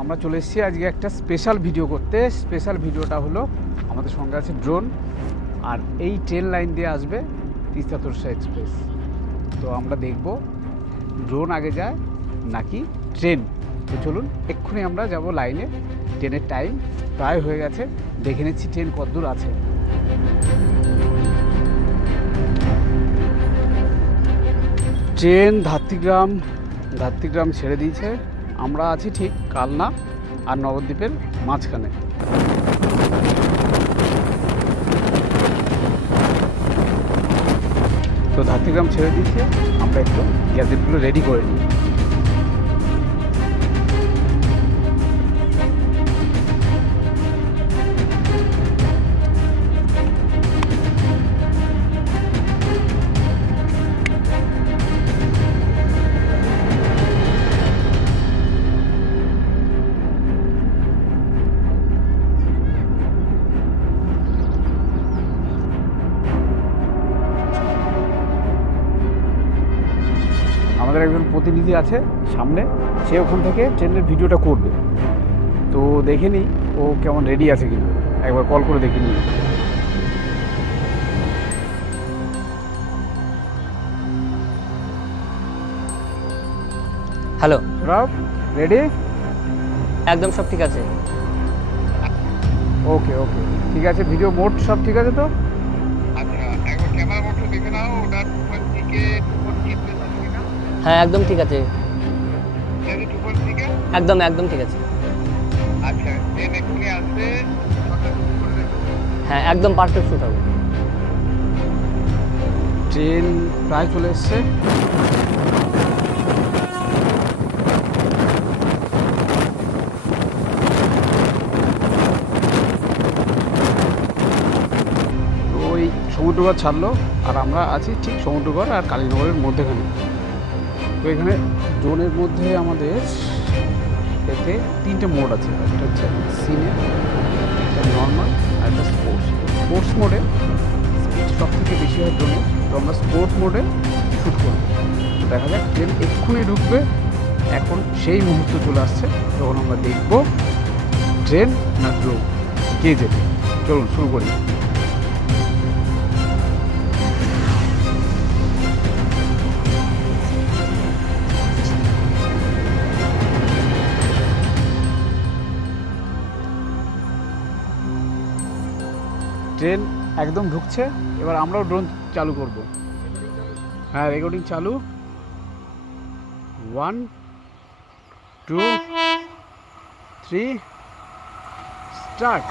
আমরা চলে এসেছি আজকে একটা স্পেশাল ভিডিও করতে। স্পেশাল ভিডিওটা হলো আমাদের সঙ্গে আছে ড্রোন, আর এই ট্রেন লাইন দিয়ে আসবে তিস্তা তোরসা এক্সপ্রেস। তো আমরা দেখব ড্রোন আগে যায় নাকি ট্রেন। তো চলুন এক্ষুনি আমরা যাব লাইনে। ট্রেনের টাইম প্রায় হয়ে গেছে, দেখে নিচ্ছি ট্রেন কতদূর আছে। ট্রেন ধাত্রীগ্রাম ছেড়ে দিয়েছে। আমরা আছি ঠিক কালনা আর নবদ্বীপের মাঝখানে। তো ধাত্রীগ্রাম ছেড়ে দিয়েছে, আমরা একটু গ্যাজেটগুলো রেডি করে নিই। আমাদের একজন প্রতিনিধি আছে সামনে, সে ওখান থেকে ট্রেনের ভিডিওটা করবে। তো দেখে নিই ও কেমন রেডি আছে কিনা, একবার কল করে দেখে নিই। হ্যালো, সব রেডি? একদম সব ঠিক আছে। ওকে ওকে, ঠিক আছে। ভিডিও মোড সব ঠিক আছে তো? আচ্ছা, একবার ক্যামেরা মোডটা দেখে নাও, ওটা থেকে হ্যাঁ একদম ঠিক আছে, থেকে একদম ঠিক আছে। আচ্ছা, ট্রেন এক্ষুনি আসবে, হ্যাঁ একদম পারফেক্ট শুট হবে। ট্রেন প্রায় চলে এসছে। ওই সমুদ্রগড় ছাড়লো, আর আমরা আছি ঠিক সমুদ্রগড় আর কালীনগরের মধ্যেখানে। তো এখানে ড্রোনের মধ্যে আমাদের এতে তিনটে মোড আছে। একটা হচ্ছে সিনে, একটা নর্মাল আর একটা স্পোর্টস মোডে স্পিড সব থেকে বেশি হয় ড্রোনে। তো আমরা স্পোর্টস মোডে শ্যুট করব। দেখা যাক ট্রেন এক্ষুনি ঢুকবে, এখন সেই মুহূর্ত চলে আসছে যখন আমরা দেখব ট্রেন না ড্রোন কে যেতে। চলুন শুরু করি। ট্রেন একদম ঢুকছে, এবার আমরাও ড্রোন চালু করব। হ্যাঁ, রেকর্ডিং চালু। 1 2 3 স্টার্ট।